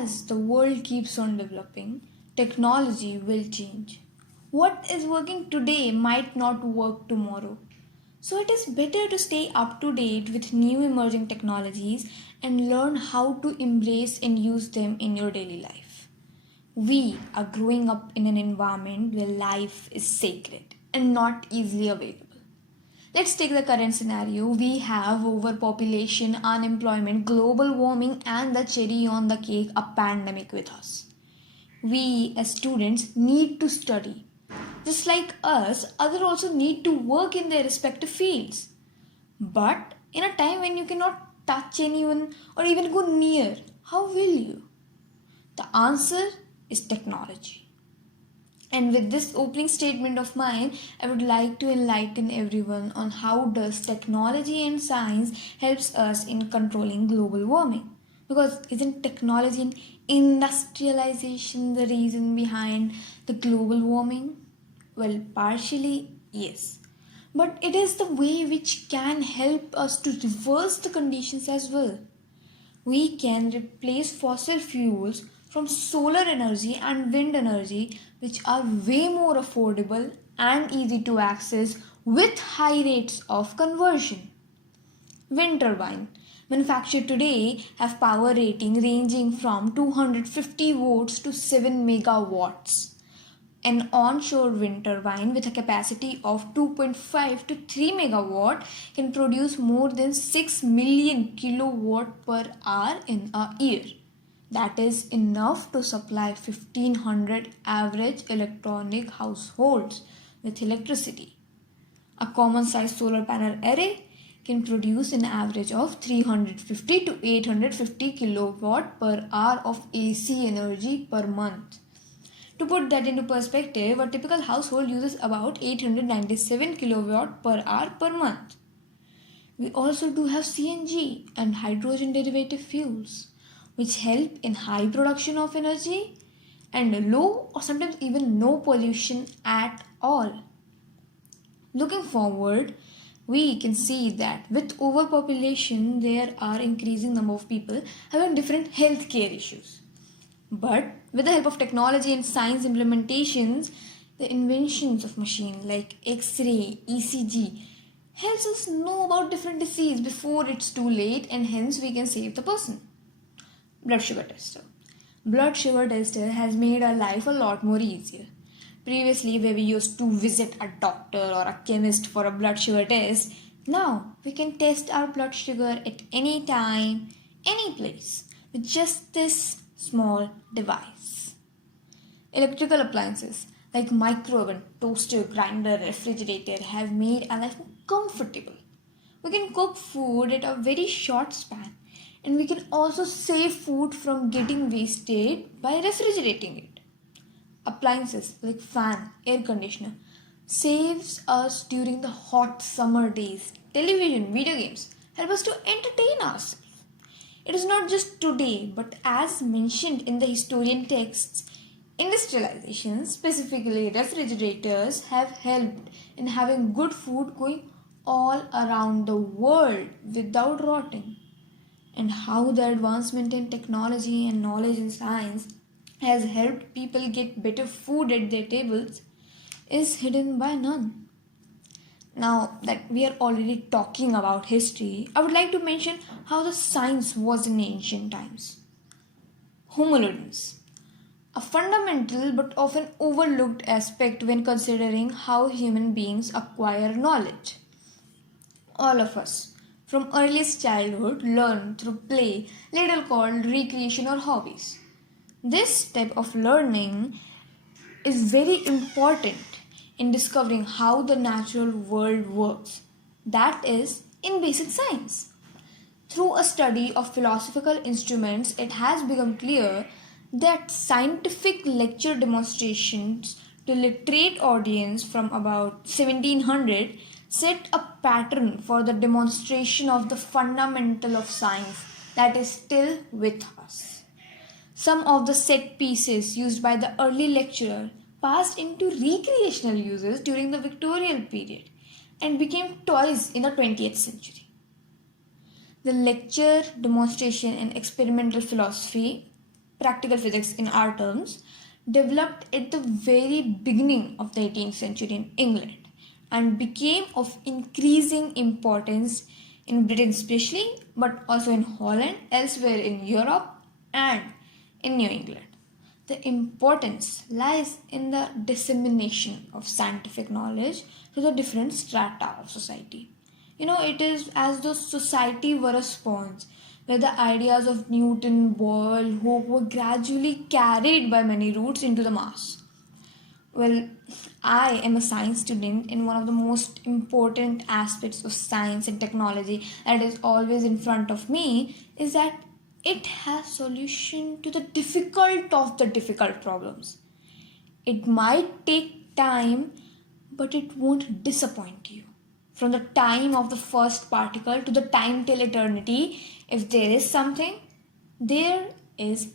As the world keeps on developing, technology will change. What is working today might not work tomorrow. So it is better to stay up to date with new emerging technologies and learn how to embrace and use them in your daily life. We are growing up in an environment where life is sacred and not easily available. Let's take the current scenario. We have overpopulation, unemployment, global warming, and the cherry on the cake, a pandemic with us. We as students need to study. Just like us, others also need to work in their respective fields. But in a time when you cannot touch anyone or even go near, how will you? The answer is technology. And with this opening statement of mine, I would like to enlighten everyone on how does technology and science helps us in controlling global warming. Because isn't technology and industrialization the reason behind the global warming? Well, partially, yes. But it is the way which can help us to reverse the conditions as well. We can replace fossil fuels from solar energy and wind energy, which are way more affordable and easy to access with high rates of conversion. Wind turbine manufactured today have power rating ranging from 250 volts to 7 megawatts. An onshore wind turbine with a capacity of 2.5 to 3 megawatt can produce more than 6 million kilowatt per hour in a year. That is enough to supply 1500 average electronic households with electricity. A common size solar panel array can produce an average of 350 to 850 kilowatt per hour of AC energy per month. To put that into perspective, a typical household uses about 897 kilowatt per hour per month. We also do have CNG and hydrogen derivative fuels, which help in high production of energy and low or sometimes even no pollution at all. Looking forward, we can see that with overpopulation, there are increasing number of people having different healthcare issues. But with the help of technology and science implementations, the inventions of machines like X-ray, ECG helps us know about different disease before it's too late, and hence we can save the person. Blood sugar tester. Blood sugar tester has made our life a lot more easier. Previously, where we used to visit a doctor or a chemist for a blood sugar test, now we can test our blood sugar at any time, any place with just this small device. Electrical appliances like micro oven, toaster, grinder, refrigerator have made our life comfortable. We can cook food at a very short span, and we can also save food from getting wasted by refrigerating it. Appliances like fan, air conditioner saves us during the hot summer days. Television, video games help us to entertain ourselves. It is not just today, but as mentioned in the historian texts, industrialization, specifically refrigerators, have helped in having good food going all around the world without rotting. And how the advancement in technology and knowledge in science has helped people get better food at their tables is hidden by none. Now that we are already talking about history, I would like to mention how the science was in ancient times. Homo ludens, a fundamental but often overlooked aspect when considering how human beings acquire knowledge. All of us, from earliest childhood, learn through play, later called recreation or hobbies. This type of learning is very important in discovering how the natural world works. That is, in basic science. Through a study of philosophical instruments, it has become clear that scientific lecture demonstrations to literate audience from about 1700 set a pattern for the demonstration of the fundamental of science that is still with us. Some of the set pieces used by the early lecturer passed into recreational uses during the Victorian period and became toys in the 20th century. The lecture, demonstration, and experimental philosophy practical physics in our terms, developed at the very beginning of the 18th century in England and became of increasing importance in Britain, especially, but also in Holland, elsewhere in Europe, and in New England. The importance lies in the dissemination of scientific knowledge to the different strata of society. It is as though society were a sponge where the ideas of Newton, Boyle, Hooke were gradually carried by many roots into the mass. Well, I am a science student, and one of the most important aspects of science and technology that is always in front of me is that it has solution to the difficult of the difficult problems. It might take time, but it won't disappoint you. From the time of the first particle to the time till eternity, if there is something, there is